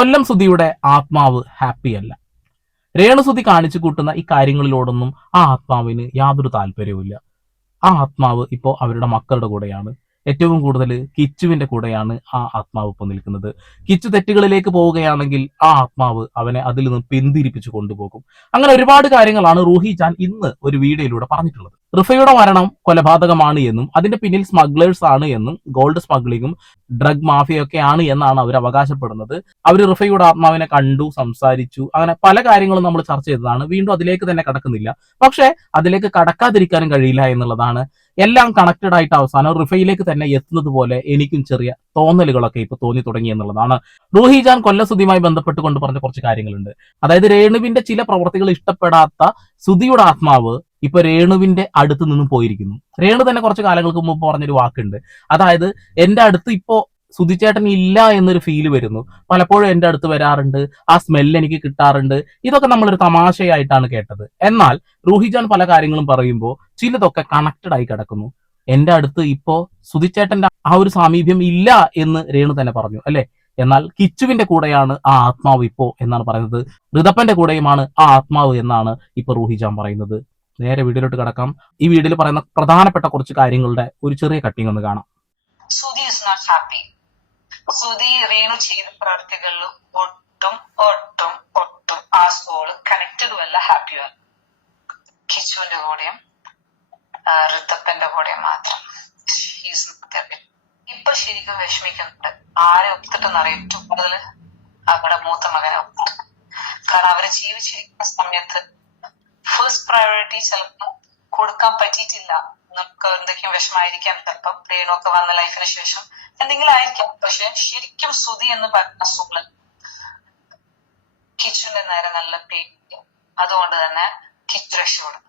കൊല്ലം സുധിയുടെ ആത്മാവ് ഹാപ്പിയല്ല. രേണുസുതി കാണിച്ചു കൂട്ടുന്ന ഈ കാര്യങ്ങളിലോടൊന്നും ആ ആത്മാവിന് യാതൊരു താല്പര്യവുമില്ല. ആ ആത്മാവ് ഇപ്പോ അവരുടെ മക്കളുടെ കൂടെയാണ്. ഏറ്റവും കൂടുതൽ കിച്ചുവിന്റെ കൂടെയാണ് ആ ആത്മാവ് ഇപ്പോൾ നിൽക്കുന്നത്. കിച്ചു തെറ്റുകളിലേക്ക് പോവുകയാണെങ്കിൽ ആ ആത്മാവ് അവനെ അതിൽ നിന്ന് പിന്തിരിപ്പിച്ചു കൊണ്ടുപോകും. അങ്ങനെ ഒരുപാട് കാര്യങ്ങളാണ് റൂഹി ജാൻ ഇന്ന് ഒരു വീഡിയോയിലൂടെ പറഞ്ഞിട്ടുള്ളത്. റിഫയുടെ മരണം കൊലപാതകമാണ് എന്നും അതിന്റെ പിന്നിൽ സ്മഗ്ലേഴ്സ് ആണ് എന്നും ഗോൾഡ് സ്മഗ്ലിങ്ങും ഡ്രഗ് മാഫിയൊക്കെ ആണ് എന്നാണ് അവർ അവകാശപ്പെടുന്നത്. അവർ റിഫയുടെ ആത്മാവിനെ കണ്ടു, സംസാരിച്ചു, അങ്ങനെ പല കാര്യങ്ങളും നമ്മൾ ചർച്ച ചെയ്തതാണ്. വീണ്ടും അതിലേക്ക് തന്നെ കടക്കുന്നില്ല. പക്ഷെ അതിലേക്ക് കടക്കാതിരിക്കാനും കഴിയില്ല എന്നുള്ളതാണ്. എല്ലാം കണക്റ്റഡ് ആയിട്ട് അവസാനം റിഫയിലേക്ക് തന്നെ എത്തുന്നത് പോലെ എനിക്കും ചെറിയ തോന്നലുകളൊക്കെ ഇപ്പൊ തോന്നി തുടങ്ങി എന്നുള്ളതാണ്. റൂഹി ജാൻ കൊല്ലസുധിയുമായി ബന്ധപ്പെട്ടുകൊണ്ട് പറഞ്ഞ കുറച്ച് കാര്യങ്ങളുണ്ട്. അതായത് രേണുവിന്റെ ചില പ്രവർത്തികൾ ഇഷ്ടപ്പെടാത്ത സുധിയുടെ ആത്മാവ് ഇപ്പൊ രേണുവിന്റെ അടുത്ത് നിന്നും പോയിരിക്കുന്നു. രേണു തന്നെ കുറച്ച് കാലങ്ങൾക്ക് മുമ്പ് പറഞ്ഞൊരു വാക്കുണ്ട്. അതായത് എന്റെ അടുത്ത് ഇപ്പോ സുധിച്ചേട്ടൻ ഇല്ല എന്നൊരു ഫീല് വരുന്നു. പലപ്പോഴും എന്റെ അടുത്ത് വരാറുണ്ട്, ആ സ്മെല്ല് എനിക്ക് കിട്ടാറുണ്ട്. ഇതൊക്കെ നമ്മളൊരു തമാശയായിട്ടാണ് കേട്ടത്. എന്നാൽ റൂഹിജാൻ പല കാര്യങ്ങളും പറയുമ്പോൾ ചിലതൊക്കെ കണക്റ്റഡ് ആയി കിടക്കുന്നു. എന്റെ അടുത്ത് ഇപ്പോ സുധിച്ചേട്ടന്റെ ആ ഒരു സാമീപ്യം ഇല്ല എന്ന് രേണു തന്നെ പറഞ്ഞു അല്ലെ. എന്നാൽ കിച്ചുവിന്റെ കൂടെയാണ് ആ ആത്മാവ് ഇപ്പോ എന്നാണ് പറയുന്നത്. ഋതപ്പന്റെ കൂടെയുമാണ് ആ ആത്മാവ് എന്നാണ് ഇപ്പൊ റൂഹിജാൻ പറയുന്നത്. നേരെ വീഡിയോയിലോട്ട് കിടക്കാം. ഈ വീഡിയോയിൽ പറയുന്ന പ്രധാനപ്പെട്ട കുറച്ച് കാര്യങ്ങളുടെ ഒരു ചെറിയ കട്ടിങ് ഒന്ന് കാണാം. Sudhi is not happy. Sudhi Renu ചെയ്ത പ്രവർത്തികളിൽ ഒട്ടും ഒട്ടും ഒട്ടും ആ സോള് കണക്റ്റഡും അല്ല, ഹാപ്പിയും അല്ല. കിച്ചുവിന്റെ കൂടെയും ഋതപ്പന്റെ കൂടെയും മാത്രം. ഇപ്പൊ ശരിക്കും വിഷമിക്കുന്നുണ്ട്. ആരെ ഒത്തിട്ടെന്നറിയാം, ഏറ്റവും കൂടുതൽ അവരുടെ മൂത്ത മകനെ ഒപ്പിട്ടു. കാരണം അവര് ജീവിച്ചിരിക്കുന്ന സമയത്ത് ഫസ്റ്റ് പ്രയോറിറ്റി ചിലപ്പോൾ കൊടുക്കാൻ പറ്റിയിട്ടില്ല. നമുക്ക് എന്തൊക്കെയും വിഷമായിരിക്കാം, ചിലപ്പം രേണുവൊക്കെ വന്ന ലൈഫിന് ശേഷം എന്തെങ്കിലും ആയിരിക്കാം. പക്ഷെ ശരിക്കും സുധി എന്ന് പറയുന്ന സോള് കിച്ചുവിന്റെ നേരെ നല്ല പേടി. അതുകൊണ്ട് തന്നെ കിച്ചു രക്ഷപ്പെടും.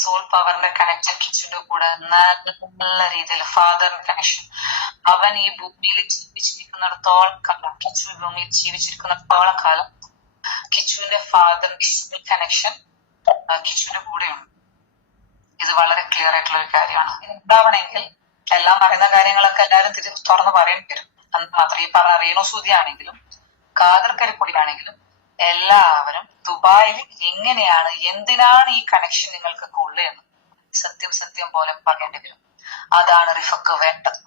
സോൾ പവറിന്റെ കണക്ഷൻ കിച്ചുവിന്റെ കൂടെ നല്ല രീതിയിൽ ഫാദറിന്റെ കണക്ഷൻ. അവൻ ഈ ഭൂമിയിൽ ജീവിച്ചിരിക്കുന്നിടത്തോളം കാലം, കിച്ചു ഈ ഭൂമിയിൽ ജീവിച്ചിരിക്കുന്നിടത്തോളം കാലം കിച്ചുവിന്റെ ഫാദറിന്റെ കണക്ഷൻ കിച്ചുവിന്റെ കൂടെയുണ്ട്. ഇത് വളരെ ക്ലിയർ ആയിട്ടുള്ള ഒരു കാര്യമാണ്. ഉണ്ടാവണമെങ്കിൽ എല്ലാം പറയുന്ന കാര്യങ്ങളൊക്കെ എല്ലാവരും തുറന്ന് പറയേണ്ടി വരും. അന്ന് മാത്രം ഈ പറഞ്ഞ രേണു സുധി ആണെങ്കിലും ഖാദർ കരിപ്പൊടിയാണെങ്കിലും എല്ലാവരും ദുബായിൽ എങ്ങനെയാണ്, എന്തിനാണ് ഈ കണക്ഷൻ നിങ്ങൾക്ക് ഉള്ളതെന്ന് സത്യം പോലെ പറയേണ്ടി വരും. അതാണ് റിഫക്ക് വേണ്ടത്.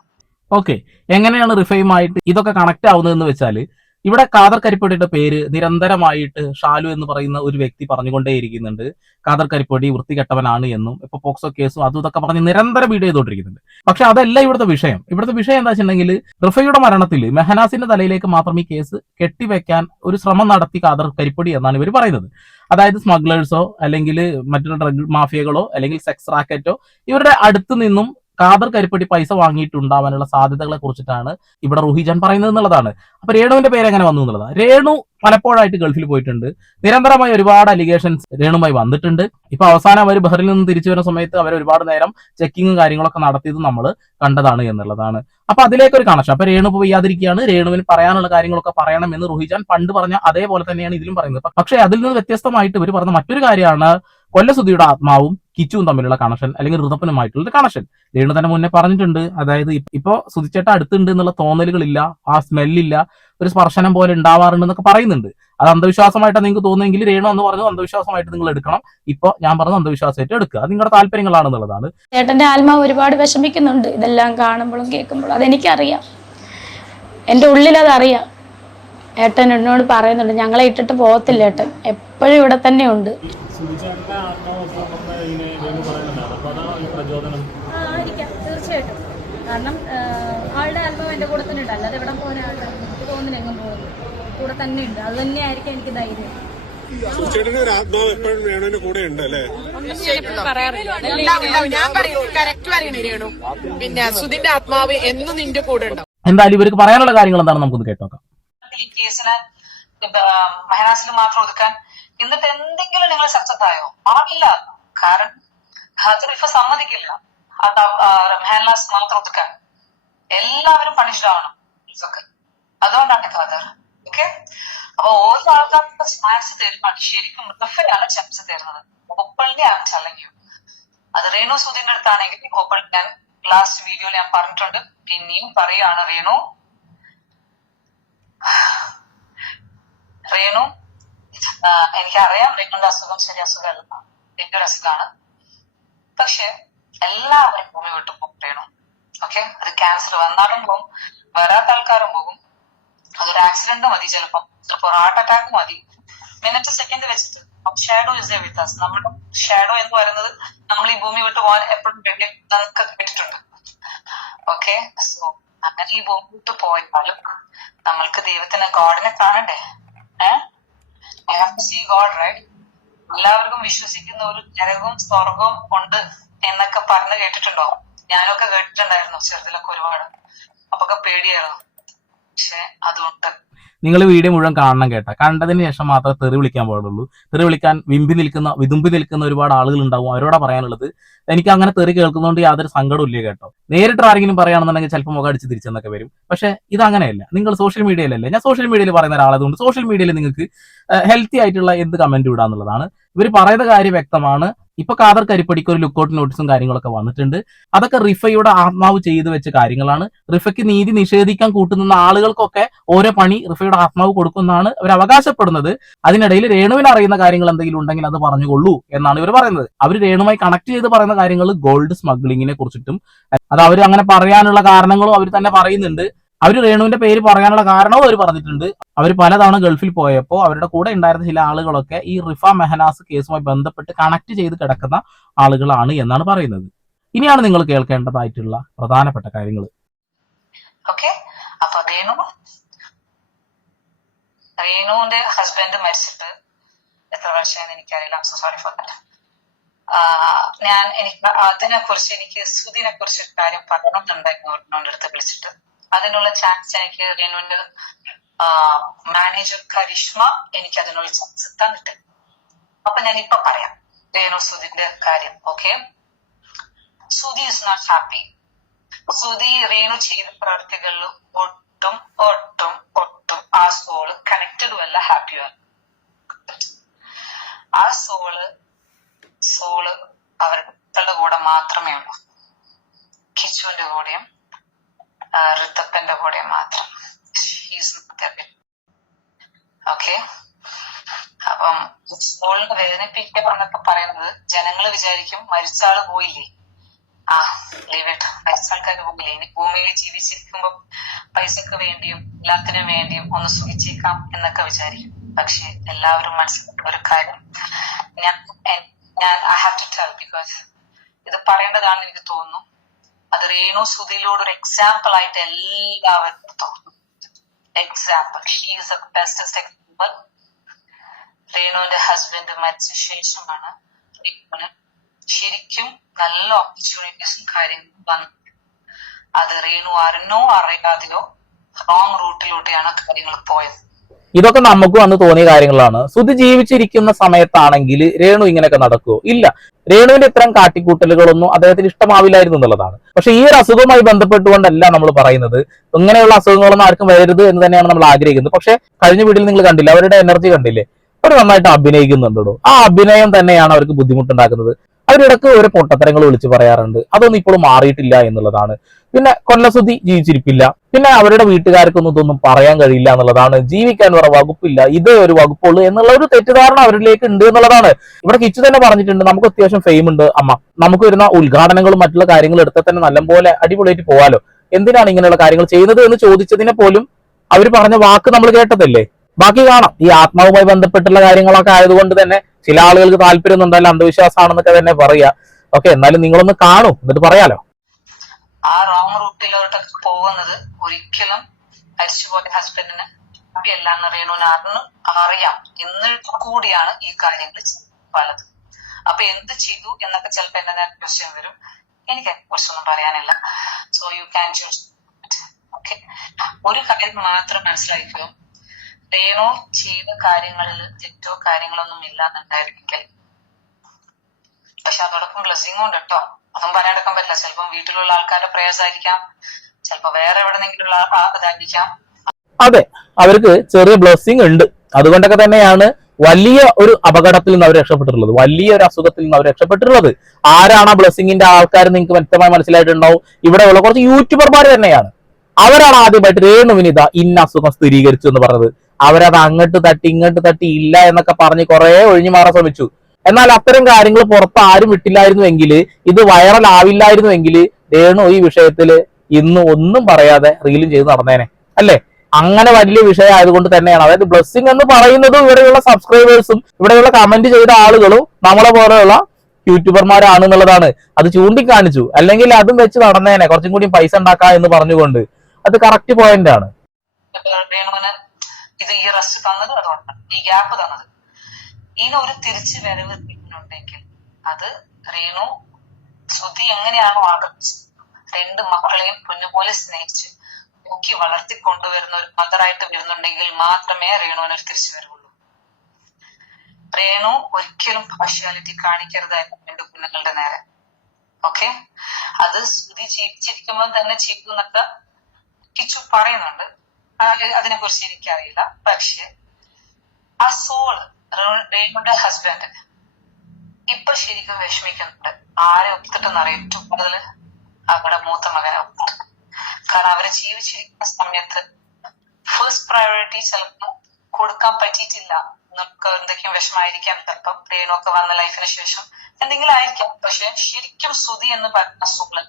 ഓക്കെ, എങ്ങനെയാണ് റിഫയുമായിട്ട് ഇതൊക്കെ കണക്ട് ആവുന്നതെന്ന് വെച്ചാൽ ഇവിടെ ഖാദർ കരിപ്പൊടിയുടെ പേര് നിരന്തരമായിട്ട് ഷാലു എന്ന് പറയുന്ന ഒരു വ്യക്തി പറഞ്ഞുകൊണ്ടേയിരിക്കുന്നുണ്ട്. ഖാദർ കരിപ്പൊടി വൃത്തികെട്ടവനാണ് എന്നും ഇപ്പൊ പോക്സോ കേസും അതും ഇതൊക്കെ പറഞ്ഞ് നിരന്തരം വീഡിയോ ചെയ്തുകൊണ്ടിരിക്കുന്നുണ്ട്. പക്ഷെ അതല്ല ഇവിടുത്തെ വിഷയം. ഇവിടുത്തെ വിഷയം എന്താ വെച്ചിട്ടുണ്ടെങ്കിൽ റിഫയുടെ മരണത്തിൽ മെഹനാസിന്റെ തലയിലേക്ക് മാത്രം ഈ കേസ് കെട്ടിവെക്കാൻ ഒരു ശ്രമം നടത്തി ഖാദർ കരിപ്പൊടി എന്നാണ് ഇവർ പറയുന്നത്. അതായത് സ്മഗ്ലേഴ്സോ അല്ലെങ്കിൽ മറ്റുള്ള ഡ്രഗ് മാഫിയകളോ അല്ലെങ്കിൽ സെക്സ് റാക്കറ്റോ ഇവരുടെ അടുത്ത് നിന്നും ഖാദർ കരിപ്പൊടി പൈസ വാങ്ങിയിട്ടുണ്ടാവാനുള്ള സാധ്യതകളെ കുറിച്ചിട്ടാണ് ഇവിടെ റൂഹിജാൻ പറയുന്നത് എന്നുള്ളതാണ്. അപ്പൊ രേണുവിന്റെ പേര് എങ്ങനെ വന്നു എന്നുള്ളതാണ്. രേണു പലപ്പോഴായിട്ട് ഗൾഫിൽ പോയിട്ടുണ്ട്. നിരന്തരമായി ഒരുപാട് അലിഗേഷൻസ് രേണുമായി വന്നിട്ടുണ്ട്. ഇപ്പൊ അവസാനം അവർ ബഹ്റിൽ നിന്ന് തിരിച്ചു വരുന്ന സമയത്ത് അവർ ഒരുപാട് നേരം ചെക്കിങ്ങും കാര്യങ്ങളൊക്കെ നടത്തിയത് നമ്മൾ കണ്ടതാണ് എന്നുള്ളതാണ്. അപ്പൊ അതിലേക്കൊരു കണക്ഷൻ. അപ്പൊ രേണു വയ്യാതിരിക്കുകയാണ്, രേണുവിന് പറയാനുള്ള കാര്യങ്ങളൊക്കെ പറയണം എന്ന് റൂഹിജാൻ പണ്ട് പറഞ്ഞ അതേപോലെ തന്നെയാണ് ഇതിലും പറയുന്നത്. പക്ഷെ അതിൽ നിന്ന് വ്യത്യസ്തമായിട്ട് ഇവർ പറഞ്ഞ മറ്റൊരു കാര്യമാണ് കൊല്ലസുധിയുടെ ആത്മാവും കിച്ചുവും തമ്മിലുള്ള കണക്ഷൻ, അല്ലെങ്കിൽ ഋതപ്പനുമായിട്ടുള്ള കണക്ഷൻ. രേണു തന്നെ മുന്നേ പറഞ്ഞിട്ടുണ്ട്. അതായത് ഇപ്പൊ സുധിച്ചേട്ട അടുത്തുണ്ട് എന്നുള്ള തോന്നലുകളില്ല, ആ സ്മെല്ലില്ല, ഒരു സ്പർശനം പോലെ ഉണ്ടാവാറുണ്ട് എന്നൊക്കെ പറയുന്നുണ്ട്. അത് അന്ധവിശ്വാസമായിട്ട് നിങ്ങൾക്ക് തോന്നുമെങ്കിൽ രേണു എന്ന് പറഞ്ഞത് അന്ധവിശ്വാസമായിട്ട് നിങ്ങൾ എടുക്കണം. ഇപ്പൊ ഞാൻ പറഞ്ഞത് അന്ധവിശ്വാസമായിട്ട് എടുക്കുക. അത് നിങ്ങളുടെ താല്പര്യങ്ങളാണെന്നുള്ളതാണ്. ചേട്ടന്റെ ആത്മാവ് ഒരുപാട് വിഷമിക്കുന്നുണ്ട് ഇതെല്ലാം കാണുമ്പോഴും കേൾക്കുമ്പോഴും. അതെനിക്കറിയാം, എൻ്റെ ഉള്ളിൽ അതറിയാം. ഏട്ടൻ എന്നോട് പറയുന്നുണ്ട്, ഞങ്ങളെ ഇട്ടിട്ട് പോകത്തില്ല ഏട്ടൻ, എപ്പോഴും ഇവിടെ തന്നെ ഉണ്ട്. തീർച്ചയായിട്ടും. കാരണം ആളുടെ ആത്മാവ് എൻ്റെ കൂടെ തന്നെ ഉണ്ട്. അല്ലാതെ എവിടെ പോകുന്ന ആളുടെ തോന്നുന്നു എങ്ങും പോകുന്നു, കൂടെ തന്നെ ഉണ്ട്. അത് തന്നെയായിരിക്കും എനിക്ക് ധൈര്യം. പിന്നെ സുധിന്റെ ആത്മാവ് എന്നും നിന്റെ കൂടെ ഉണ്ടാവും. എന്തായാലും ഇവർക്ക് പറയാനുള്ള കാര്യങ്ങൾ എന്താണെന്ന് നമുക്കൊന്ന് കേട്ടോക്കാം. ഈ കേസിനെ മെഹനാസിൽ മാത്രം ഒതുക്കാൻ എന്നിട്ട് എന്തെങ്കിലും നിങ്ങൾ സക്സസ് ആയോ? ആവില്ല. കാരണം അത് റിഫ സമ്മതിക്കില്ല മെഹനാസ് മാത്രം ഒതുക്കാൻ. എല്ലാവരും പണിഷ്ഡ് ആവണം ഇതൊക്കെ. അതുകൊണ്ടാണ് ഖാദർ. ഓക്കെ, അപ്പൊ ഓരോ ആൾക്കാർക്ക് ചാൻസ് തരുമ്പോൾ ശരിക്കും റിഫയാണ് ചാൻസ് തരുന്നത്. ഓപ്പൺലി ആണ് ചലഞ്ച്. അത് രേണു സുധിന്റെ അടുത്താണെങ്കിൽ ഓപ്പൺ, ഞാൻ ലാസ്റ്റ് വീഡിയോയിൽ ഞാൻ പറഞ്ഞിട്ടുണ്ട്, പിന്നെയും പറയാണ്, രേണു റേണു, എനിക്കറിയാം റേണുവിന്റെ അസുഖം ശരി അസുഖമല്ല, വലിയൊരു അസുഖമാണ്. പക്ഷെ എല്ലാവരും ഭൂമി വിട്ടു പോകും റേണു. ഓക്കെ, അത് ക്യാൻസർ വന്നാലും പോകും, വരാത്ത ആൾക്കാരും പോകും. അതൊരു ആക്സിഡന്റ് മതി, ചിലപ്പോ ഹാർട്ട് അറ്റാക്ക് മതി, മിനിറ്റ് സെക്കൻഡ് വെച്ചിട്ട്. Shadow is a with us. നമ്മുടെ ഷാഡോ എന്ന് പറയുന്നത് നമ്മൾ ഈ ഭൂമി വിട്ട് പോകാൻ എപ്പോഴും വേണ്ടി നമുക്ക് കേട്ടിട്ടുണ്ട്. ഓക്കെ, സോ അങ്ങനെ ഈ ഭൂമി വിട്ട് പോയാലും നമ്മൾക്ക് ദൈവത്തിന് ഗോഡിനെ കാണണ്ടേ? I have to see God, right? എല്ലാവർക്കും വിശ്വസിക്കുന്ന ഒരു നരകവും സ്വർഗവും ഉണ്ട് എന്നൊക്കെ പറഞ്ഞു കേട്ടിട്ടുണ്ടോ? ഞാനൊക്കെ കേട്ടിട്ടുണ്ടായിരുന്നു ചെറുതിലൊക്കെ ഒരുപാട്. അപ്പൊക്കെ പേടിയായിരുന്നു. പക്ഷെ അതുകൊണ്ട് നിങ്ങൾ വീഡിയോ മുഴുവൻ കാണണം കേട്ടോ. കണ്ടതിന് ശേഷം മാത്രമേ തെറി വിളിക്കാൻ പാടുള്ളൂ. തെറി വിളിക്കാൻ വിതുമ്പി നിൽക്കുന്ന ഒരുപാട് ആളുകൾ ഉണ്ടാവും. അവരോടാ പറയാനുള്ളത്, എനിക്ക് അങ്ങനെ തെറി കേൾക്കുന്നതുകൊണ്ട് യാതൊരു സങ്കടവും ഇല്ല കേട്ടോ. നേരിട്ട് ആരെങ്കിലും പറയുകയാണെന്നുണ്ടെങ്കിൽ ചിലപ്പോൾ മുഖം അടിച്ച് തിരിച്ചെന്നൊക്കെ വരും. പക്ഷെ ഇത് അങ്ങനെയല്ല. നിങ്ങൾ സോഷ്യൽ മീഡിയയിലല്ലേ, ഞാൻ സോഷ്യൽ മീഡിയയിൽ പറയുന്ന ഒരാളായതുകൊണ്ട് സോഷ്യൽ മീഡിയയിൽ നിങ്ങൾക്ക് ഹെൽത്തി ആയിട്ടുള്ള എന്ത് കമന്റ് വിടാന്നുള്ളതാണ്. ഇവർ പറയുന്ന കാര്യം വ്യക്തമാണ്. ഇപ്പൊ കാദർ കരിപ്പടിക്ക് ഒരു ലുക്കൌട്ട് നോട്ടീസും കാര്യങ്ങളൊക്കെ വന്നിട്ടുണ്ട്. അതൊക്കെ റിഫയുടെ ആത്മാവ് ചെയ്തു വെച്ച കാര്യങ്ങളാണ്. റിഫയ്ക്ക് നീതി നിഷേധിക്കാൻ കൂട്ടുനിന്ന ആളുകൾക്കൊക്കെ ഓരോ പണി റിഫയുടെ ആത്മാവ് കൊടുക്കുമെന്നാണ് അവർ അവകാശപ്പെടുന്നത്. അതിനിടയിൽ രേണുവിന് അറിയുന്ന കാര്യങ്ങൾ എന്തെങ്കിലും ഉണ്ടെങ്കിൽ അത് പറഞ്ഞുകൊള്ളൂ എന്നാണ് ഇവർ പറയുന്നത്. അവർ രേണുമായി കണക്ട് ചെയ്ത് പറയുന്ന കാര്യങ്ങൾ ഗോൾഡ് സ്മഗ്ലിങ്ങിനെ കുറിച്ചിട്ടും, അത് അവർ അങ്ങനെ പറയാനുള്ള കാരണങ്ങളും അവർ തന്നെ പറയുന്നുണ്ട്. അവർ രേണുവിന്റെ പേര് പറയാനുള്ള കാരണവും അവർ പറഞ്ഞിട്ടുണ്ട്. അവർ പലതവണ ഗൾഫിൽ പോയപ്പോൾ അവരുടെ കൂടെ ഉണ്ടായിരുന്ന ചില ആളുകളൊക്കെ ഈ റിഫ മെഹനാസ് കേസുമായി ബന്ധപ്പെട്ട് കണക്ട് ചെയ്ത് കിടക്കുന്ന ആളുകളാണ് എന്നാണ് പറയുന്നത്. ഇനിയാണ് നിങ്ങൾ കേൾക്കേണ്ടതായിട്ടുള്ള പ്രധാനപ്പെട്ട കാര്യങ്ങൾ. ഓക്കെ, അപ്പൊ റേണുവിന്റെ ഹസ്ബൻഡ് മരിച്ചിട്ട് എത്ര വർഷമായെന്ന് എനിക്കറിയില്ല. So sorry for that. എനിക്ക് അതിനെ കുറിച്ച്, എനിക്ക് സുധിനെ കുറിച്ച് ഒരു കാര്യം പറയണമെന്നുണ്ടായിരുന്നു റേണുവിന്റെ അടുത്ത് വിളിച്ചിട്ട്. അതിനുള്ള ചാൻസ് എനിക്ക് റേണുവിന്റെ മാനേജർ കരിഷ്മ എനിക്ക് അതിനുള്ള ചാൻസ് തന്നിട്ട്. അപ്പൊ ഞാൻ ഇപ്പൊ പറയാം രേണു സുധിന്റെ കാര്യം. Okay, Sudhi is not happy. Sudhi Renu ചെയ്ത പ്രവർത്തികളിൽ ഒട്ടും ഒട്ടും ഒട്ടും ആ സോള് കണക്റ്റഡും അല്ല, ഹാപ്പിയും അല്ല. ആ സോള് അവരുടെ കൂടെ മാത്രമേ ഉള്ളൂ. കിച്ചുവിന്റെ കൂടെയും ഋത്തപ്പന്റെ കൂടെ മാത്രം. ഓക്കെ, അപ്പം സോളിനെ വേദനിപ്പിക്കുക എന്നൊക്കെ പറയുന്നത് ജനങ്ങൾ വിചാരിക്കും മരിച്ച ആള് പോയില്ലേ, ലീവ് ഇട്ട് മരിച്ച ആൾക്കാർ പോകില്ലേ, ഇനി ഭൂമിയിൽ ജീവിച്ചിരിക്കുമ്പോ പൈസക്ക് വേണ്ടിയും എല്ലാത്തിനും വേണ്ടിയും ഒന്ന് സുഖിച്ചേക്കാം എന്നൊക്കെ വിചാരിക്കും. പക്ഷെ എല്ലാവരും മനസ്സിലാക്കുന്ന ഒരു കാര്യം ഞാൻ I have to tell, because ഇത് പറയേണ്ടതാണെന്ന് എനിക്ക് തോന്നുന്നു. അത് രേണു സുധിയിലൂടെ ഒരു എക്സാമ്പിൾ ആയിട്ട് എല്ലാവർക്കും തോന്നും. Example, she is the bestest example. രേണുവിന്റെ ഹസ്ബൻഡ് മരിച്ച ശേഷമാണ് രേണുവിന് ശരിക്കും നല്ല ഓപ്പർച്യൂണിറ്റീസും കാര്യങ്ങളും വന്നത്. അത് രേണു അറിഞ്ഞോ അറിയാതെയോ റോങ് റൂട്ടിലൂടെയാണ് കാര്യങ്ങൾ പോയത്. ഇതൊക്കെ നമുക്കും അന്ന് തോന്നിയ കാര്യങ്ങളാണ്. സുധി ജീവിച്ചിരിക്കുന്ന സമയത്താണെങ്കിൽ രേണു ഇങ്ങനെയൊക്കെ നടക്കുമോ? ഇല്ല. രേണുവിന്റെ ഇത്തരം കാട്ടിക്കൂട്ടലുകളൊന്നും അദ്ദേഹത്തിന് ഇഷ്ടമാവില്ലായിരുന്നു എന്നുള്ളതാണ്. പക്ഷെ ഈ ഒരു അസുഖവുമായി ബന്ധപ്പെട്ടുകൊണ്ടല്ല നമ്മൾ പറയുന്നത്. ഇങ്ങനെയുള്ള അസുഖങ്ങളൊന്നും ആർക്കും വരരുത് എന്ന് തന്നെയാണ് നമ്മൾ ആഗ്രഹിക്കുന്നത്. പക്ഷെ കഴിഞ്ഞ വീഡിയോയിൽ നിങ്ങൾ കണ്ടില്ല, അവരുടെ എനർജി കണ്ടില്ലേ? അവർ നന്നായിട്ട് അഭിനയിക്കുന്നുണ്ടോ. ആ അഭിനയം തന്നെയാണ് അവർക്ക് ബുദ്ധിമുട്ടുണ്ടാക്കുന്നത്. അവരിടക്ക് ഓരോ പൊട്ടത്തരങ്ങൾ വിളിച്ച് പറയാറുണ്ട്. അതൊന്നും ഇപ്പോഴും മാറിയിട്ടില്ല എന്നുള്ളതാണ്. പിന്നെ കൊല്ലസുധി ജീവിച്ചിരിപ്പില്ല. പിന്നെ അവരുടെ വീട്ടുകാർക്കൊന്നും ഇതൊന്നും പറയാൻ കഴിയില്ല എന്നുള്ളതാണ്. ജീവിക്കാൻ വേറെ വകുപ്പില്ല, ഇതേ ഒരു വകുപ്പുള്ളൂ എന്നുള്ള ഒരു തെറ്റിദ്ധാരണ അവരിലേക്ക് ഉണ്ട് എന്നുള്ളതാണ്. ഇവിടെ കിച്ചു തന്നെ പറഞ്ഞിട്ടുണ്ട്, നമുക്ക് അത്യാവശ്യം ഫെയിം ഉണ്ട് അമ്മ, നമുക്ക് വരുന്ന ഉദ്ഘാടനങ്ങളും മറ്റുള്ള കാര്യങ്ങളും എടുത്താൽ തന്നെ നല്ലപോലെ അടിപൊളിയായിട്ട് പോകാലോ, എന്തിനാണ് ഇങ്ങനെയുള്ള കാര്യങ്ങൾ ചെയ്യുന്നത് എന്ന് ചോദിച്ചതിനെ പോലും അവർ പറഞ്ഞ വാക്ക് നമ്മൾ കേട്ടതല്ലേ. ബാക്കി കാണാം. ഈ ആത്മാവുമായി ബന്ധപ്പെട്ടുള്ള കാര്യങ്ങളൊക്കെ ആയതുകൊണ്ട് തന്നെ ചില ആളുകൾക്ക് താല്പര്യമൊന്നും ഉണ്ടല്ലോ, അന്ധവിശ്വാസമാണെന്നൊക്കെ തന്നെ പറയാ. ഓക്കെ, എന്നാലും നിങ്ങളൊന്ന് കാണൂ, എന്നിട്ട് പറയാലോ. ആ റോങ് റൂട്ടിലോട്ടൊക്കെ പോകുന്നത് ഒരിക്കലും മരിച്ചുപോയ ഹസ്ബൻഡിന് അല്ലാന്ന് റേണുവിന് അറിയാം. എന്നിട്ട് കൂടിയാണ് ഈ കാര്യങ്ങൾ പലത്. അപ്പൊ എന്ത് ചെയ്തു എന്നൊക്കെ ചിലപ്പോ എന്റെ നേരെ ക്വസ്റ്റ്യൻ വരും. എനിക്ക് കുറിച്ചൊന്നും പറയാനില്ല. So you can choose. Okay, ഒരു കാര്യം മാത്രം മനസ്സിലാക്കുക, രേണു ചെയ്ത കാര്യങ്ങളിൽ തെറ്റോ കാര്യങ്ങളൊന്നും ഇല്ലാന്നുണ്ടായിരിക്കും. പക്ഷെ അതോടൊപ്പം ബ്ലെസ്സിങ്ങും ഉണ്ട് കേട്ടോ. അതും പറയാനെടുക്കാൻ പറ്റില്ല. ചിലപ്പം വീട്ടിലുള്ള ആൾക്കാരുടെ പ്രേയേഴ്സ് ആയിരിക്കാം, ചിലപ്പോ വേറെ എവിടെന്നെങ്കിലുള്ള ഇതായിരിക്കാം. അതെ, അവർക്ക് ചെറിയ ബ്ലെസ്സിങ് ഉണ്ട്. അതുകൊണ്ടൊക്കെ തന്നെയാണ് വലിയ ഒരു അപകടത്തിൽ നിന്ന് അവർ രക്ഷപ്പെട്ടിട്ടുള്ളത്, വലിയ ഒരു അസുഖത്തിൽ നിന്ന് അവർ രക്ഷപ്പെട്ടിട്ടുള്ളത്. ആരാണ് ആ ബ്ലെസ്സിങ്ങിന്റെ ആൾക്കാർ നിങ്ങൾക്ക് വ്യക്തമായി മനസ്സിലായിട്ടുണ്ടാവും. ഇവിടെയുള്ള കുറച്ച് യൂട്യൂബർമാർ തന്നെയാണ്. അവരാണ് ആദ്യമായിട്ട് രേണുവിന് ഇന്ന അസുഖം സ്ഥിരീകരിച്ചു എന്ന് പറഞ്ഞത്. അവരത് അങ്ങോട്ട് തട്ടി ഇങ്ങോട്ട് തട്ടി ഇല്ല എന്നൊക്കെ പറഞ്ഞ് കുറെ ഒഴിഞ്ഞു മാറാൻ ശ്രമിച്ചു. എന്നാൽ അത്തരം കാര്യങ്ങൾ പുറത്ത് ആരും വിട്ടില്ലായിരുന്നുവെങ്കിൽ, ഇത് വൈറൽ ആവില്ലായിരുന്നുവെങ്കിൽ രേണു ഈ വിഷയത്തില് ഇന്ന് ഒന്നും പറയാതെ റീലും ചെയ്ത് നടന്നേനെ അല്ലേ? അങ്ങനെ വലിയ വിഷയമായതുകൊണ്ട് തന്നെയാണ്, അതായത് ബ്ലെസ്സിങ് എന്ന് പറയുന്നതും ഇവിടെയുള്ള സബ്സ്ക്രൈബേഴ്സും ഇവിടെയുള്ള കമന്റ് ചെയ്ത ആളുകളും നമ്മളെ പോലെയുള്ള യൂട്യൂബർമാരാണെന്നുള്ളതാണ്. അത് ചൂണ്ടിക്കാണിച്ചു. അല്ലെങ്കിൽ അതും വെച്ച് നടന്നേനെ, കുറച്ചും കൂടി പൈസ ഉണ്ടാക്കാം എന്ന് പറഞ്ഞുകൊണ്ട്. അത് കറക്റ്റ് പോയിന്റ് ആണ്. രേണുവിന് ഇത് ഈ റെസ്റ്റ് തന്നത് അതുകൊണ്ടാണ്, ഈ ഗ്യാപ്പ് തന്നത്. ഇനി ഒരു തിരിച്ചു വരവ് ഉണ്ടെങ്കിൽ അത് രേണു ശ്രുതി എങ്ങനെയാണോ ആഗ്രഹിച്ചത്, രണ്ട് മക്കളെയും പൊന്നുപോലെ സ്നേഹിച്ച് നോക്കി വളർത്തിക്കൊണ്ടുവരുന്ന ഒരു മദറായിട്ട് വരുന്നുണ്ടെങ്കിൽ മാത്രമേ രേണുവിന് ഒരു തിരിച്ചു വരവുള്ളൂ. രേണു ഒരിക്കലും പാർഷ്യാലിറ്റി കാണിക്കരുതായിരുന്നു രണ്ട് കുഞ്ഞുങ്ങളുടെ നേരെ. ഓക്കെ, അത് ശ്രുതി ജീവിച്ചിരിക്കുമ്പോൾ തന്നെ ചെയ്തു എന്നൊക്കെ കിച്ചു പറയുന്നുണ്ട്. അതിനെ കുറിച്ച് എനിക്കറിയില്ല. പക്ഷെ ആ സോള് രേണുയുടെ ഹസ്ബൻഡ് ഇപ്പൊ ശരിക്കും വിഷമിക്കുന്നുണ്ട്. ആരെ ഒപ്പിട്ടിട്ടെന്നറിയാം, ഏറ്റവും കൂടുതൽ അവരുടെ മൂത്ത മകനെ ഒപ്പിട്ട്. കാരണം അവര് ജീവിച്ചിരിക്കുന്ന സമയത്ത് ഫസ്റ്റ് പ്രയോറിറ്റി ചിലപ്പോൾ കൊടുക്കാൻ പറ്റിയിട്ടില്ല. നമുക്ക് എന്തൊക്കെയും വിഷമായിരിക്കാം, ചിലപ്പം രേണുവൊക്കെ വന്ന ലൈഫിന് ശേഷം എന്തെങ്കിലും ആയിരിക്കാം. പക്ഷെ ശരിക്കും ശ്രുതി എന്ന് പറയുന്ന സോള്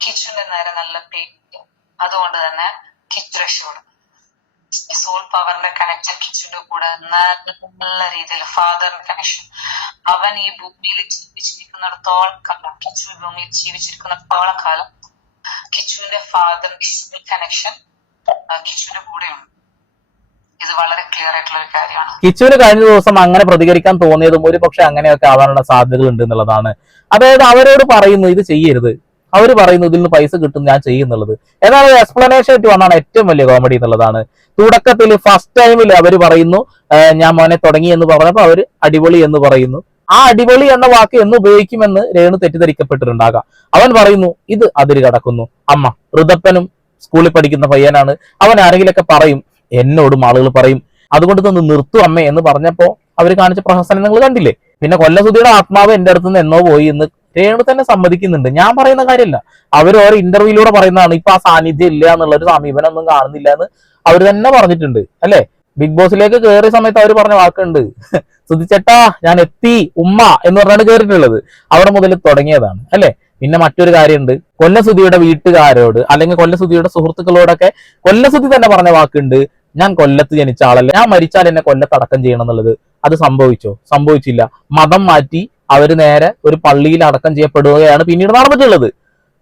കിച്ചുവിന്റെ നേരെ നല്ല പേര്. അതുകൊണ്ട് തന്നെ കിച്ചു രക്ഷപ്പെടും. സോൾ പവറിന്റെ കണക്ഷൻ കിച്ചുവിന്റെ കൂടെ നല്ല രീതിയിൽ ഫാദറിന്റെ കണക്ഷൻ. അവൻ ഈ ഭൂമിയിൽ ജീവിച്ചിരിക്കുന്നിടത്തോളം കാലം, കിച്ചു ഈ ഭൂമിയിൽ ജീവിച്ചിരിക്കുന്നിടത്തോളം കാലം കിച്ചുവിന്റെ ഫാദറിന്റെ കണക്ഷൻ കിച്ചുവിന്റെ കൂടെയുണ്ട്. ഇത് വളരെ ക്ലിയർ ആയിട്ടുള്ള ഒരു കാര്യമാണ്. കിച്ചുവിന് കഴിഞ്ഞ ദിവസം അങ്ങനെ പ്രതികരിക്കാൻ തോന്നിയതും ഒരു പക്ഷെ അങ്ങനെയൊക്കെ ആവാനുള്ള സാധ്യതകൾ ഉണ്ട് എന്നുള്ളതാണ്. അതായത് അവരോട് പറയുന്നു ഇത് ചെയ്യരുത്, അവർ പറയുന്നു ഇതിൽ നിന്ന് പൈസ കിട്ടും ഞാൻ ചെയ്യുന്നുള്ളത്. ഏതാണ് എക്സ്പ്ലനേഷൻ ആയിട്ട് വന്നാണ് ഏറ്റവും വലിയ കോമഡി എന്നുള്ളതാണ്. തുടക്കത്തിൽ ഫസ്റ്റ് ടൈമിൽ അവർ പറയുന്നു ഞാൻ മോനെ തുടങ്ങി എന്ന് പറഞ്ഞപ്പോൾ അവർ അടിപൊളി എന്ന് പറയുന്നു. ആ അടിപൊളി എന്ന വാക്ക് എന്ന് ഉപയോഗിക്കുമെന്ന് രേണു തെറ്റിദ്ധരിക്കപ്പെട്ടിട്ടുണ്ടാകാം. അവൻ പറയുന്നു ഇത് അതിര് കടക്കുന്നു. അമ്മ ഋതപ്പനും സ്കൂളിൽ പഠിക്കുന്ന പയ്യനാണ്, അവൻ ആരെങ്കിലൊക്കെ പറയും, എന്നോടും ആളുകൾ പറയും, അതുകൊണ്ട് തന്നെ നിർത്തും അമ്മ എന്ന് പറഞ്ഞപ്പോ അവർ കാണിച്ച പ്രഹസനം നിങ്ങൾ കണ്ടില്ലേ. പിന്നെ കൊല്ലസുധിയുടെ ആത്മാവ് എന്റെ അടുത്ത് നിന്ന് എന്നോ പോയി എന്ന് രേണു തന്നെ സമ്മതിക്കുന്നുണ്ട്. ഞാൻ പറയുന്ന കാര്യമല്ല, അവർ ഓരോ ഇന്റർവ്യൂയിലൂടെ പറയുന്നതാണ്. ഇപ്പൊ ആ സാന്നിധ്യം ഇല്ല എന്നുള്ളൊരു സമീപനം ഒന്നും കാണുന്നില്ല എന്ന് അവർ തന്നെ പറഞ്ഞിട്ടുണ്ട് അല്ലെ. ബിഗ് ബോസിലേക്ക് കയറിയ സമയത്ത് അവർ പറഞ്ഞ വാക്കുണ്ട്, സുധിച്ചേട്ടാ ഞാൻ എത്തി ഉമ്മ എന്ന് പറഞ്ഞാണ് കയറിയിട്ടുള്ളത്. അവിടെ മുതൽ തുടങ്ങിയതാണ് അല്ലെ. പിന്നെ മറ്റൊരു കാര്യമുണ്ട്, കൊല്ലസുധിയുടെ വീട്ടുകാരോട് അല്ലെങ്കിൽ കൊല്ലസുധിയുടെ സുഹൃത്തുക്കളോടൊക്കെ കൊല്ലസുധി തന്നെ പറഞ്ഞ വാക്കുണ്ട്, ഞാൻ കൊല്ലത്ത് ജനിച്ച ആളല്ല, ഞാൻ മരിച്ചാൽ എന്നെ കൊല്ലത്ത് അടക്കം ചെയ്യണം എന്നുള്ളത്. അത് സംഭവിച്ചോ? സംഭവിച്ചില്ല. മതം മാറ്റി അവര് നേരെ ഒരു പള്ളിയിൽ അടക്കം ചെയ്യപ്പെടുകയാണ് പിന്നീട് നടന്നിട്ടുള്ളത്.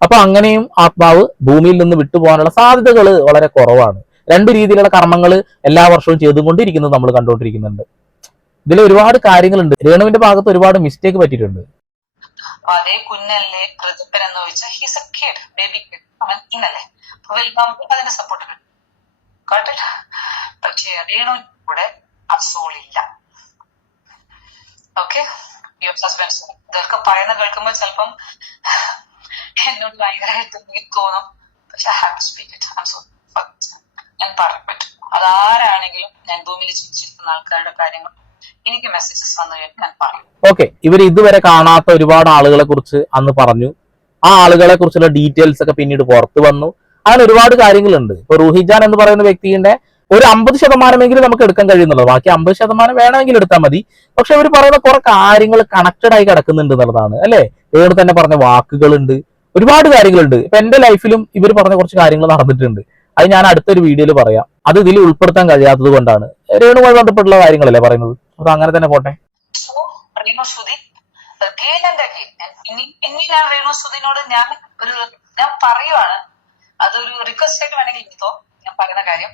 അപ്പൊ അങ്ങനെയും ആത്മാവ് ഭൂമിയിൽ നിന്ന് വിട്ടുപോകാനുള്ള സാധ്യതകൾ വളരെ കുറവാണ്. രണ്ട് രീതിയിലുള്ള കർമ്മങ്ങൾ എല്ലാ വർഷവും ചെയ്തുകൊണ്ടിരിക്കുന്നത് നമ്മൾ കണ്ടുകൊണ്ടിരിക്കുന്നുണ്ട്. ഇതിൽ ഒരുപാട് കാര്യങ്ങളുണ്ട്. രേണുവിന്റെ ഭാഗത്ത് ഒരുപാട് മിസ്റ്റേക്ക് പറ്റിയിട്ടുണ്ട്. അതേ കുഞ്ഞല്ലേ ഋതുപ്പൻ എന്ന് ചോദിച്ചാൽ he's A kid, baby kid, അവൻ ഇന്നല്ലേ വലുതാകുമ്പോൾ അതിന്റെ സപ്പോർട്ട് കിട്ടും കേട്ടില്ല. പക്ഷെ രേണുവിന്റെ കൂടെ ആ സോളില്ല. ഓക്കെ, യുവർ ഹസ്ബൻഡ് ഇതൊക്കെ പറയുന്ന കേൾക്കുമ്പോൾ ചിലപ്പം എന്നോട് ഭയങ്കരമായിട്ട് എനിക്ക് തോന്നും. പക്ഷെ I have to speak it. I am so ഞാൻ പറയാൻ പറ്റും. അതാരാണെങ്കിലും ഞാൻ ഭൂമിയിൽ ജീവിച്ചിരിക്കുന്ന ആൾക്കാരുടെ കാര്യങ്ങൾ എനിക്ക് മെസ്സേജസ് വന്നു കഴിഞ്ഞാൽ ഞാൻ പറയും. ഓക്കെ, ഇവർ ഇതുവരെ കാണാത്ത ഒരുപാട് ആളുകളെ കുറിച്ച് അന്ന് പറഞ്ഞു. ആ ആളുകളെ കുറിച്ചുള്ള ഡീറ്റെയിൽസ് ഒക്കെ പിന്നീട് പുറത്തു വന്നു. അങ്ങനെ ഒരുപാട് കാര്യങ്ങളുണ്ട്. ഇപ്പൊ റൂഹിജാൻ എന്ന് പറയുന്ന വ്യക്തിയുടെ ഒരു 50% നമുക്ക് എടുക്കാൻ കഴിയുന്നുള്ളൂ. ബാക്കി 50% വേണമെങ്കിൽ എടുത്താൽ മതി. പക്ഷെ ഇവർ പറയുന്ന കുറെ കാര്യങ്ങൾ കണക്റ്റഡ് ആയി കിടക്കുന്നുണ്ട് എന്നുള്ളതാണ് അല്ലെ. ഇവർ തന്നെ പറഞ്ഞ വാക്കുകളുണ്ട്, ഒരുപാട് കാര്യങ്ങളുണ്ട്. ഇപ്പൊ എന്റെ ലൈഫിലും ഇവർ പറഞ്ഞ കുറച്ച് കാര്യങ്ങൾ നടന്നിട്ടുണ്ട്. അത് ഞാൻ അടുത്തൊരു വീഡിയോയിൽ പറയാം. അത് ഇതിൽ ഉൾപ്പെടുത്താൻ കഴിയാത്തത് കൊണ്ടാണ്. രേണുവുമായി ബന്ധപ്പെട്ടുള്ള കാര്യങ്ങളല്ലേ പറയുന്നത്. അത് അങ്ങനെ തന്നെ പോട്ടെ. ഇനി ഞാൻ രേണു സുധിനോട് ഞാൻ പറയുവാണ്, അതൊരു റിക്വസ്റ്റ് ആയിട്ട് വേണമെങ്കിൽ എടുത്തോ. ഞാൻ പറയുന്ന കാര്യം,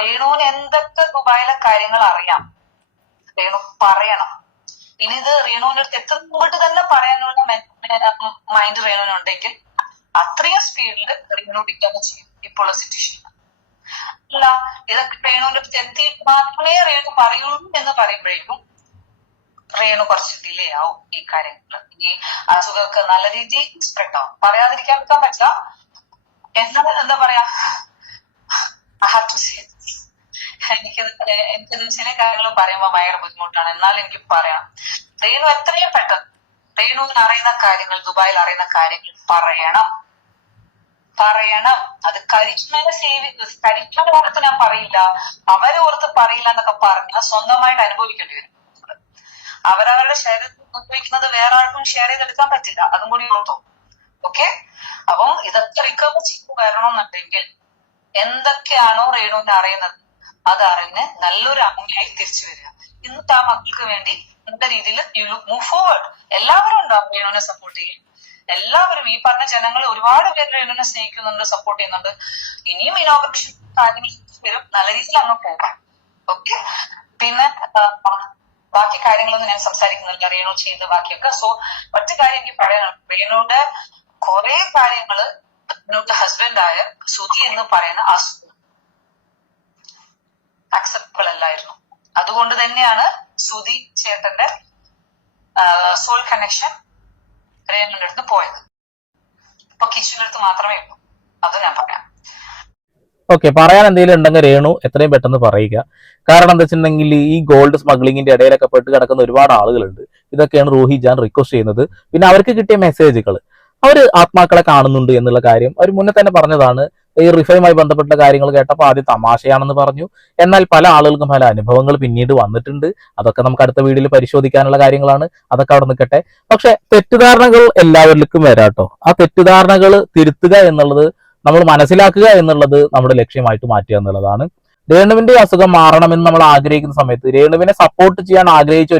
രേണുവിന് എന്തൊക്കെ ദുബായിലെ കാര്യങ്ങൾ അറിയാം രേണു പറയണം. ഇനി ഇത് രേണുവിന്റെ അടുത്ത് എത്ര മുമ്പോട്ട് തന്നെ പറയാനുള്ള മൈൻഡ് രേണുവിനുണ്ടെങ്കിൽ അത്രയും സ്പീഡിൽ രേണു ഡിക്കാതെ ചെയ്യും ഇപ്പോഴുള്ള സിറ്റുവേഷൻ. അല്ല, ഇതൊക്കെ രേണുവിന്റെ അടുത്ത് എത്തിയിട്ട് മാത്രമേ രേണു പറയുള്ളൂ എന്ന് പറയുമ്പോഴേക്കും രേണു കുറച്ച് ഡിലേ ആവും. ഈ കാര്യങ്ങൾ ഈ അസുഖമൊക്കെ നല്ല രീതിയിൽ സ്പ്രെഡ് ആവും. പറയാതിരിക്കാൻ പറ്റില്ല. എന്നാൽ എന്താ പറയാ, എനിക്കത് ചില കാര്യങ്ങൾ പറയുമ്പോൾ ഭയങ്കര ബുദ്ധിമുട്ടാണ്. എന്നാലും എനിക്ക് പറയണം, രേണു എത്രയും പെട്ടെന്ന് രേണുവിന് അറിയുന്ന കാര്യങ്ങൾ, ദുബായിൽ അറിയുന്ന കാര്യങ്ങൾ പറയണം. പറയണം. അത് കരിച്ചതിനെ ഓർത്ത് ഞാൻ പറയില്ല, അവരെ ഓർത്ത് പറയില്ല എന്നൊക്കെ പറഞ്ഞാൽ സ്വന്തമായിട്ട് അനുഭവിക്കേണ്ടി വരും. അവരവരുടെ ശരീരത്തിൽ അനുഭവിക്കുന്നത് വേറെ ആർക്കും ഷെയർ ചെയ്തെടുക്കാൻ പറ്റില്ല, അതും കൂടി ഓർത്തോ. ഓക്കെ, അപ്പം ഇതൊക്കെ റിക്കവർ ചെയ്ത് വരണമെന്നുണ്ടെങ്കിൽ എന്തൊക്കെയാണോ രേണുവിന് അറിയുന്നത് അതറിഞ്ഞ് നല്ലൊരു അമ്മയായി തിരിച്ചു വരിക. ഇന്നത്തെ ആ മക്കൾക്ക് വേണ്ടി നല്ല രീതിയിൽ യു മൂവ് ഫോർവേഡ്. എല്ലാവരും ഉണ്ടാവും രേണുവിനെ സപ്പോർട്ട് ചെയ്യും. എല്ലാവരും ഈ പറഞ്ഞ ജനങ്ങൾ ഒരുപാട് പേര് രേണുവിനെ സ്നേഹിക്കുന്നുണ്ട്, സപ്പോർട്ട് ചെയ്യുന്നുണ്ട്. ഇനിയും ഇനോഗ്രേഷൻ കാര്യങ്ങൾ വരും, നല്ല രീതിയിൽ അങ്ങ് പോകാം. ഓക്കെ, പിന്നെ ബാക്കി കാര്യങ്ങളൊന്നും ഞാൻ സംസാരിക്കുന്നില്ല, രേണു ചെയ്ത് ബാക്കിയൊക്കെ. സോ ഒറ്റ കാര്യം എനിക്ക് പറയാനുണ്ട്, രേണുയുടെ കുറെ കാര്യങ്ങള് രേണുയുടെ ഹസ്ബൻഡായ സുധി എന്ന് പറയുന്ന അക്സെപ്റ്റബിൾ അല്ലായിരുന്നു. അതുകൊണ്ട് തന്നെയാണ് സുധി ചേട്ടന്റെ സോൾ കണക്ഷൻ രേണുവിന്റെ അടുത്ത് പോയത്. ഇപ്പൊ കിച്ചുവിന്റെ അടുത്ത് മാത്രമേ ഉള്ളൂ, അത് ഞാൻ പറയാം. ഓക്കെ, പറയാൻ എന്തെങ്കിലും ഉണ്ടെങ്കിൽ രേണു എത്രയും പെട്ടെന്ന് പറയുക. കാരണം എന്താ വെച്ചിട്ടുണ്ടെങ്കിൽ ഈ ഗോൾഡ് സ്മഗ്ലിങ്ങിന്റെ ഇടയിലൊക്കെ പെട്ട് കിടക്കുന്ന ഒരുപാട് ആളുകളുണ്ട്. ഇതൊക്കെയാണ് റൂഹി ജാൻ റിക്വസ്റ്റ് ചെയ്യുന്നത്. പിന്നെ അവർക്ക് കിട്ടിയ മെസ്സേജുകൾ, അവർ ആത്മാക്കളെ കാണുന്നുണ്ട് എന്നുള്ള കാര്യം അവർ മുന്നേ തന്നെ പറഞ്ഞതാണ്. ഈ റിഫയുമായി ബന്ധപ്പെട്ട കാര്യങ്ങൾ കേട്ടപ്പോൾ ആദ്യം തമാശയാണെന്ന് പറഞ്ഞു. എന്നാൽ പല ആളുകൾക്കും പല അനുഭവങ്ങൾ പിന്നീട് വന്നിട്ടുണ്ട്. അതൊക്കെ നമുക്ക് അടുത്ത വീഡിയോയിൽ പരിശോധിക്കാനുള്ള കാര്യങ്ങളാണ്. അതൊക്കെ അവിടെ നിൽക്കട്ടെ. പക്ഷെ തെറ്റിദ്ധാരണകൾ എല്ലാവരിലേക്കും വരാട്ടോ. ആ തെറ്റിദ്ധാരണകൾ തിരുത്തുക എന്നുള്ളത്, നമ്മൾ മനസ്സിലാക്കുക എന്നുള്ളത് നമ്മുടെ ലക്ഷ്യമായിട്ട് മാറ്റുക എന്നുള്ളതാണ്. രേണുവിന്റെ അസുഖം മാറണമെന്ന് നമ്മൾ ആഗ്രഹിക്കുന്ന സമയത്ത്, രേണുവിനെ സപ്പോർട്ട് ചെയ്യാൻ ആഗ്രഹിച്ച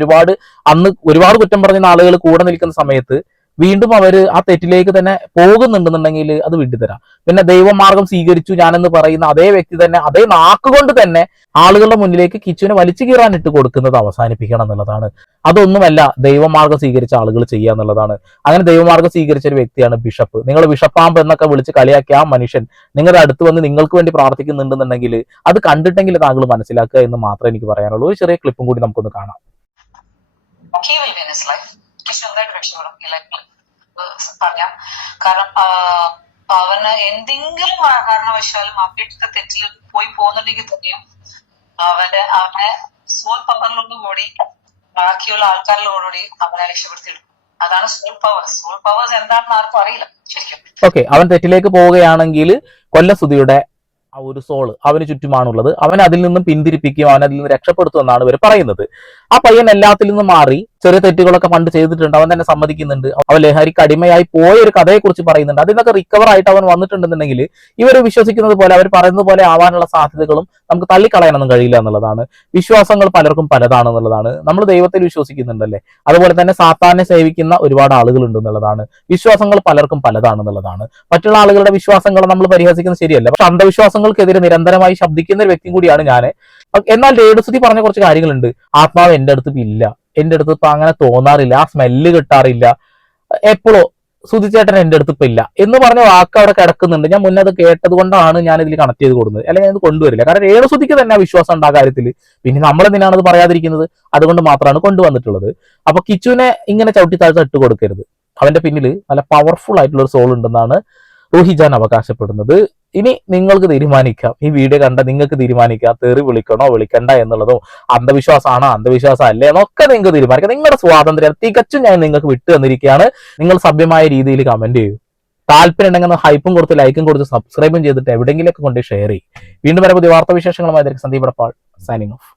അന്ന് ഒരുപാട് കുറ്റം പറഞ്ഞ ആളുകൾ കൂടെ നിൽക്കുന്ന സമയത്ത് വീണ്ടും അവര് ആ തെറ്റിലേക്ക് തന്നെ പോകുന്നുണ്ടെന്നുണ്ടെങ്കിൽ അത് വിട്ടുതരാം. പിന്നെ ദൈവമാർഗം സ്വീകരിച്ചു ഞാനെന്ന് പറയുന്ന അതേ വ്യക്തി തന്നെ അതേ നാക്കുകൊണ്ട് തന്നെ ആളുകളുടെ മുന്നിലേക്ക് കിച്ചുവിനെ വലിച്ചു കീറാൻ ഇട്ട് കൊടുക്കുന്നത് അവസാനിപ്പിക്കണം എന്നുള്ളതാണ്. അതൊന്നുമല്ല ദൈവമാർഗം സ്വീകരിച്ച ആളുകൾ ചെയ്യുക എന്നുള്ളതാണ്. അങ്ങനെ ദൈവമാർഗം സ്വീകരിച്ച ഒരു വ്യക്തിയാണ് ബിഷപ്പ്. നിങ്ങൾ ബിഷപ്പാമ്പ് എന്നൊക്കെ വിളിച്ച് കളിയാക്കിയ ആ മനുഷ്യൻ നിങ്ങളുടെ അടുത്ത് വന്ന് നിങ്ങൾക്ക് വേണ്ടി പ്രാർത്ഥിക്കുന്നുണ്ടെന്നുണ്ടെങ്കിൽ അത് കണ്ടിട്ടെങ്കിൽ താങ്കൾ മനസ്സിലാക്കുക എന്ന് മാത്രമേ എനിക്ക് പറയാനുള്ളൂ. ഒരു ചെറിയ ക്ലിപ്പും കൂടി നമുക്കൊന്ന് കാണാം. പറയാം, കാരണം അവന് എന്തെങ്കിലും കാരണവശാലും അപ്ഡേറ്റ് തെറ്റിൽ പോയി പോകുന്നുണ്ടെങ്കിൽ തന്നെയും അവനെ സോൾ പവറിലോടുകൂടി ബാക്കിയുള്ള ആൾക്കാരിലോടുകൂടി അവനെ രക്ഷപ്പെടുത്തിയെടുക്കും. അതാണ് സോൾ പവർ. സോൾ പവേഴ്സ് എന്താണെന്ന് ആർക്കും അറിയില്ല ശരിക്കും. ഓക്കെ, അവൻ തെറ്റിലേക്ക് പോവുകയാണെങ്കിൽ കൊല്ലസുധിയുടെ ആ ഒരു സോള് അവന് ചുറ്റുമാണുള്ളത്. അവൻ അതിൽ നിന്നും പിന്തിരിപ്പിക്കും, അവൻ അതിൽ നിന്ന് രക്ഷപ്പെടുത്തും എന്നാണ് ഇവർ പറയുന്നത്. ആ പയ്യൻ എല്ലാത്തിൽ നിന്നും മാറി ചെറിയ തെറ്റുകളൊക്കെ പണ്ട് ചെയ്തിട്ടുണ്ട്, അവൻ തന്നെ സമ്മതിക്കുന്നുണ്ട്. അവൻ ലഹരിക്ക് അടിമയായി പോയ ഒരു കഥയെക്കുറിച്ച് പറയുന്നുണ്ട്. അതിൽ നിന്നൊക്കെ റിക്കവർ ആയിട്ട് അവൻ വന്നിട്ടുണ്ടെന്നുണ്ടെങ്കിൽ ഇവർ വിശ്വസിക്കുന്നത് പോലെ, അവർ പറയുന്നത് പോലെ ആവാനുള്ള സാധ്യതകളും നമുക്ക് തള്ളിക്കളയാനൊന്നും കഴിയില്ല എന്നുള്ളതാണ്. വിശ്വാസങ്ങൾ പലർക്കും പലതാണെന്നുള്ളതാണ്. നമ്മൾ ദൈവത്തിൽ വിശ്വസിക്കുന്നുണ്ടല്ലേ, അതുപോലെ തന്നെ സാത്താനെ സേവിക്കുന്ന ഒരുപാട് ആളുകളുണ്ട് എന്നുള്ളതാണ്. വിശ്വാസങ്ങൾ പലർക്കും പലതാണെന്നുള്ളതാണ്. മറ്റുള്ള ആളുകളുടെ വിശ്വാസങ്ങൾ നമ്മൾ പരിഹസിക്കുന്നത് ശരിയല്ല. പക്ഷെ അന്ധവിശ്വാസങ്ങൾക്കെതിരെ നിരന്തരമായി ശബ്ദിക്കുന്ന ഒരു വ്യക്തി കൂടിയാണ് ഞാൻ. എന്നാൽ രേണുസുതി പറഞ്ഞ കുറച്ച് കാര്യങ്ങളുണ്ട്. ആത്മാവ് എന്റെ അടുത്ത് ഇല്ല, എന്റെ അടുത്ത് ഇപ്പൊ അങ്ങനെ തോന്നാറില്ല, ആ സ്മെല്ല് കിട്ടാറില്ല, എപ്പോഴോ സുധിച്ചേട്ടൻ എന്റെ അടുത്ത് ഇപ്പൊ ഇല്ല എന്ന് പറഞ്ഞ വാക്ക് അവിടെ കിടക്കുന്നുണ്ട്. ഞാൻ മുന്നേ അത് കേട്ടത് കൊണ്ടാണ് ഞാൻ ഇതിൽ കണക്ട് ചെയ്ത് കൊടുക്കുന്നത്, അല്ലെങ്കിൽ അത് കൊണ്ടുവരില്ല. കാരണം രേണുസുതിക്ക് തന്നെ ആ വിശ്വാസം ഉണ്ട് ആ കാര്യത്തിൽ. പിന്നെ നമ്മളെന്തിനാണ് അത് പറയാതിരിക്കുന്നത്? അതുകൊണ്ട് മാത്രമാണ് കൊണ്ടുവന്നിട്ടുള്ളത്. അപ്പൊ കിച്ചുവിനെ ഇങ്ങനെ ചവിട്ടി താഴ്ച ഇട്ട് കൊടുക്കരുത്. അവന്റെ പിന്നിൽ നല്ല പവർഫുൾ ആയിട്ടുള്ള ഒരു സോൾ ഉണ്ടെന്നാണ് റൂഹി ജാൻ അവകാശപ്പെടുന്നത്. ഇനി നിങ്ങൾക്ക് തീരുമാനിക്കാം, ഈ വീഡിയോ കണ്ട നിങ്ങൾക്ക് തീരുമാനിക്കാം തെറി വിളിക്കണോ വിളിക്കണ്ട എന്നുള്ളതോ, അന്ധവിശ്വാസമാണോ അന്ധവിശ്വാസം അല്ലേ എന്നൊക്കെ നിങ്ങൾക്ക് തീരുമാനിക്കാം. നിങ്ങളുടെ സ്വാതന്ത്ര്യം തികച്ചും ഞാൻ നിങ്ങൾക്ക് വിട്ടു തന്നിരിക്കുകയാണ്. നിങ്ങൾ സഭ്യമായ രീതിയിൽ കമന്റ് ചെയ്യൂ. താല്പര്യം ഉണ്ടെങ്കിൽ ഹൈപ്പും കൊടുത്ത് ലൈക്കും കൊടുത്ത് സബ്സ്ക്രൈബും ചെയ്തിട്ട് എവിടെയെങ്കിലൊക്കെ കൊണ്ട് ഷെയർ ചെയ്യും. വീണ്ടും വരെ പുതിയ വാർത്താവിശേഷങ്ങളുമായി സന്ദീപ് എടപ്പാൾ സൈനിങ് ഓഫ്.